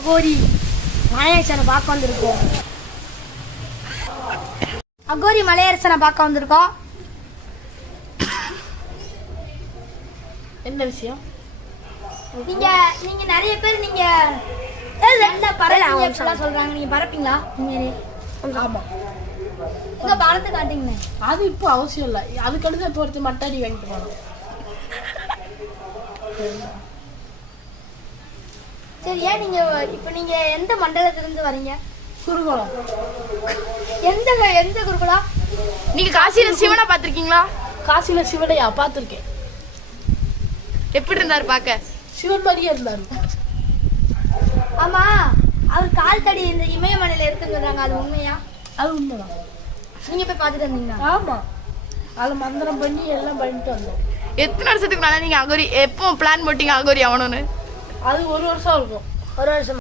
அகோரி மலையரசனை பார்க்க வந்திருக்கோம். அகோரி மலையரசனை பார்க்க வந்திருக்கோம். என்ன விஷயம்? நீங்க நிறைய பேர் நீங்க சொல்றாங்க, நீங்க பறப்பீங்களா? ஆமா, உங்க பறந்து காட்டுங்க. அது இப்போ அவசியம் இல்லை. அதுக்கடுத்து இப்போ ஒருத்தர் மட்டாடி வாங்கிட்டு போனோம். சரி, ஏன் நீங்க எந்த மண்டலத்திலிருந்து வரீங்க? குருகுலம். எந்த குருகுலம்? நீங்க காசியில சிவனை பாத்திருக்கீங்களா? காசியில சிவனையா பார்த்துருக்கேன். எப்படி இருந்தாரு பாக்க? சிவன் மாதிரியே இருந்தாரு. ஆமா, அவர் கால் தடி இந்த இமயமலையில இருக்குன்னு சொல்றாங்க, அது உண்மையா? அது உண்மைதான். நீங்க போய் பார்த்துட்டு வந்தீங்களா? ஆமா, அதை மந்திரம் பண்ணி எல்லாம் பண்ணிட்டு வந்தோம். எத்தனை வருஷத்துக்கு மேல நீங்க அகோரி எப்போ பிளான் போட்டீங்க அகோரி ஆகணும்னு? அது 1 வருஷம் இருக்கும். 1 வருஷம்.